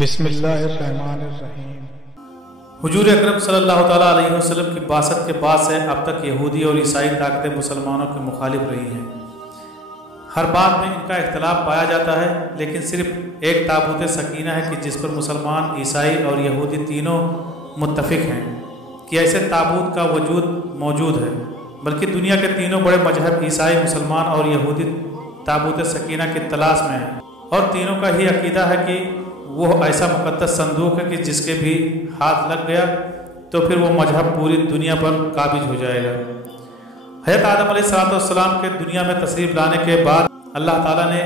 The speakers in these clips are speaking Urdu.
بسم اللہ الرحمن الرحیم۔ حضور اکرم صلی اللہ تعالیٰ علیہ وسلم کی بعثت کے بعد سے اب تک یہودی اور عیسائی طاقتیں مسلمانوں کے مخالف رہی ہیں۔ ہر بات میں ان کا اختلاف پایا جاتا ہے، لیکن صرف ایک تابوت سکینہ ہے کہ جس پر مسلمان، عیسائی اور یہودی تینوں متفق ہیں کہ ایسے تابوت کا وجود موجود ہے، بلکہ دنیا کے تینوں بڑے مذہب عیسائی، مسلمان اور یہودی تابوت سکینہ کی تلاش میں ہیں، اور تینوں کا ہی عقیدہ ہے کہ وہ ایسا مقدس صندوق ہے کہ جس کے بھی ہاتھ لگ گیا تو پھر وہ مذہب پوری دنیا پر قابض ہو جائے گا۔ حضرت آدم علیہ السلام کے دنیا میں تشریف لانے کے بعد اللہ تعالیٰ نے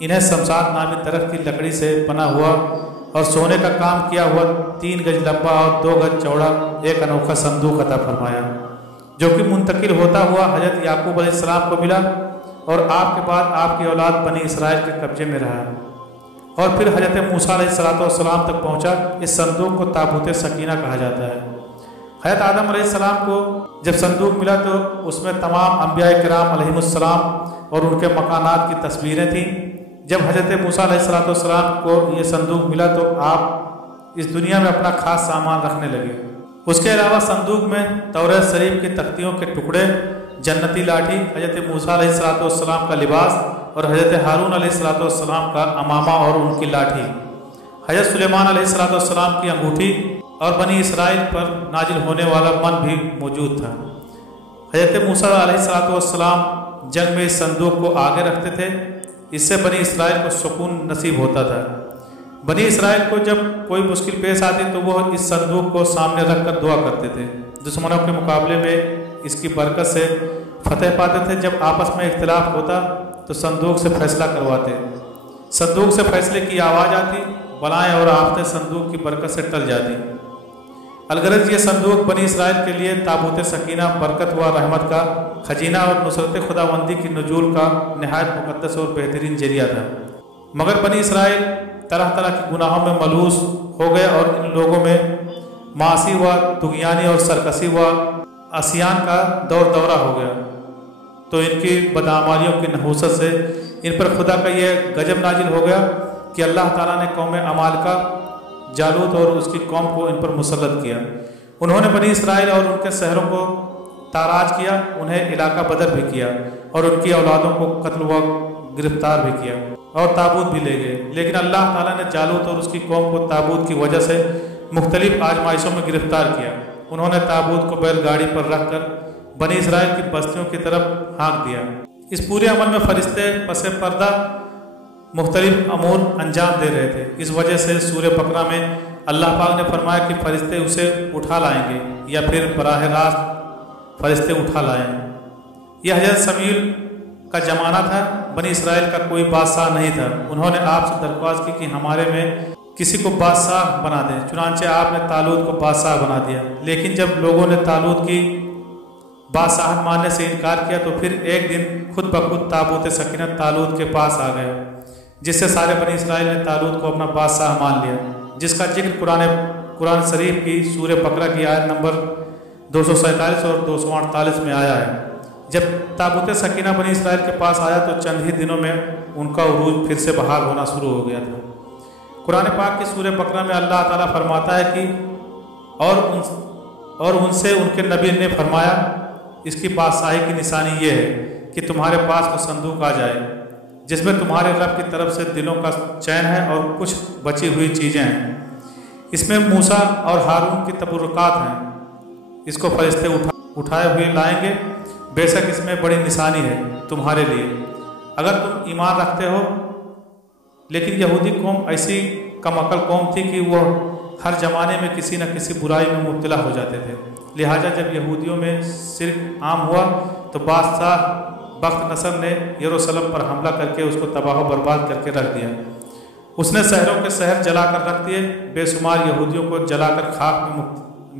انہیں سمسار نامی درخت کی لکڑی سے بنا ہوا اور سونے کا کام کیا ہوا 3 گز لمبا اور 2 گز چوڑا ایک انوکھا صندوق عطا فرمایا، جو کہ منتقل ہوتا ہوا حضرت یعقوب علیہ السلام کو ملا اور آپ کے بعد آپ کی اولاد بنی اسرائیل کے قبضے میں رہا، اور پھر حضرت موسیٰ علیہ السلام تک پہنچا۔ اس صندوق کو تابوت سکینہ کہا جاتا ہے۔ حضرت آدم علیہ السلام کو جب صندوق ملا تو اس میں تمام انبیاء کرام علیہ السلام اور ان کے مکانات کی تصویریں تھیں۔ جب حضرت موسیٰ علیہ السلام کو یہ صندوق ملا تو آپ اس دنیا میں اپنا خاص سامان رکھنے لگے۔ اس کے علاوہ صندوق میں توریت شریف کی تختیوں کے ٹکڑے، جنتی لاٹھی، حضرت موسیٰ علیہ السلام کا لباس اور حضرت ہارون علیہ السلام کا امامہ اور ان کی لاٹھی، حضرت سلیمان علیہ السلام کی انگوٹھی اور بنی اسرائیل پر نازل ہونے والا من بھی موجود تھا۔ حضرت موسیٰ علیہ السلام جنگ میں اس صندوق کو آگے رکھتے تھے، اس سے بنی اسرائیل کو سکون نصیب ہوتا تھا۔ بنی اسرائیل کو جب کوئی مشکل پیش آتی تو وہ اس صندوق کو سامنے رکھ کر دعا کرتے تھے، دشمنوں کے مقابلے میں اس کی برکت سے فتح پاتے تھے۔ جب آپس میں اختلاف ہوتا تو صندوق سے فیصلہ کرواتے، صندوق سے فیصلے کی آواز آتی، بلائیں اور آفتیں صندوق کی برکت سے ٹل جاتی۔ الغرض یہ صندوق بنی اسرائیل کے لیے تابوت سکینہ، برکت و رحمت کا خزینہ اور نصرت خداوندی کی نزول کا نہایت مقدس اور بہترین ذریعہ تھا۔ مگر بنی اسرائیل طرح طرح کے گناہوں میں ملوث ہو گئے اور ان لوگوں میں معاصی و طغیانی اور سرکشی و عصیان کا دورہ ہو گیا، تو ان کی بدعمالیوں کی نحوست سے ان پر خدا کا یہ غضب نازل ہو گیا کہ اللہ تعالیٰ نے قوم عمالقہ، جالوت اور اس کی قوم کو ان پر مسلط کیا۔ انہوں نے بنی اسرائیل اور ان کے شہروں کو تاراج کیا، انہیں علاقہ بدر بھی کیا اور ان کی اولادوں کو قتل و گرفتار بھی کیا اور تابوت بھی لے گئے۔ لیکن اللہ تعالیٰ نے جالوت اور اس کی قوم کو تابوت کی وجہ سے مختلف آزمائشوں میں گرفتار کیا۔ انہوں نے تابوت کو بیل گاڑی پر رکھ کر بنی اسرائیل کی بستیوں کی طرف ہانک دیا۔ اس پورے عمل میں فرشتے پس پردہ مختلف امور انجام دے رہے تھے۔ اس وجہ سے سورہ بقرہ میں اللہ پاک نے فرمایا کہ فرشتے اسے اٹھا لائیں گے یا پھر براہ راست فرشتے اٹھا لائیں۔ یہ حضرت سمیل کا زمانہ تھا، بنی اسرائیل کا کوئی بادشاہ نہیں تھا۔ انہوں نے آپ سے درخواست کی کہ ہمارے میں کسی کو بادشاہ بنا دیں، چنانچہ آپ نے طالوت کو بادشاہ بنا دیا۔ لیکن جب لوگوں نے طالوت کی بادشاہت ماننے سے انکار کیا تو پھر ایک دن خود بخود تابوت سکینہ طالوت کے پاس آ گیا، جس سے سارے بنی اسرائیل نے طالوت کو اپنا بادشاہ مان لیا، جس کا ذکر قرآن شریف کی سورہ بقرہ کی آیت نمبر 247 اور 248 میں آیا ہے۔ جب تابوت سکینہ بنی اسرائیل کے پاس آیا تو چند ہی دنوں میں ان کا عروج پھر سے بحال ہونا شروع ہو گیا تھا۔ قرآن پاک کی سورہ بقرہ میں اللہ تعالیٰ فرماتا ہے کہ اور ان سے ان کے نبی نے فرمایا، اس کی بادشاہی کی نشانی یہ ہے کہ تمہارے پاس وہ صندوق آ جائے جس میں تمہارے رب کی طرف سے دلوں کا چین ہے اور کچھ بچی ہوئی چیزیں ہیں۔ اس میں موسیٰ اور ہارون کی تبرکات ہیں۔ اس کو فرشتے اٹھائے ہوئے لائیں گے، بے شک اس میں بڑی نشانی ہے تمہارے لیے اگر تم ایمان رکھتے ہو۔ لیکن یہودی قوم ایسی کم عقل قوم تھی کہ وہ ہر زمانے میں کسی نہ کسی برائی میں مبتلا ہو جاتے تھے، لہٰذا جب یہودیوں میں شرک عام ہوا تو بادشاہ بخت نصر نے یروشلم پر حملہ کر کے اس کو تباہ و برباد کر کے رکھ دیا۔ اس نے شہروں کے شہر جلا کر رکھ دیے، بے شمار یہودیوں کو جلا کر خاک میں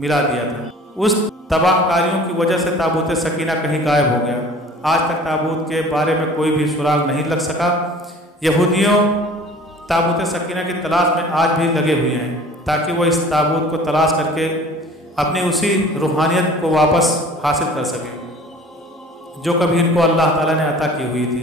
ملا دیا تھا۔ اس تباہ کاریوں کی وجہ سے تابوت سکینہ کہیں غائب ہو گیا۔ آج تک تابوت کے بارے میں کوئی بھی سراغ نہیں لگ سکا۔ یہودیوں تابوت سکینہ کی تلاش میں آج بھی لگے ہوئے ہیں تاکہ وہ اس تابوت کو تلاش کر کے اپنی اسی روحانیت کو واپس حاصل کر سکیں جو کبھی ان کو اللہ تعالیٰ نے عطا کی ہوئی تھی۔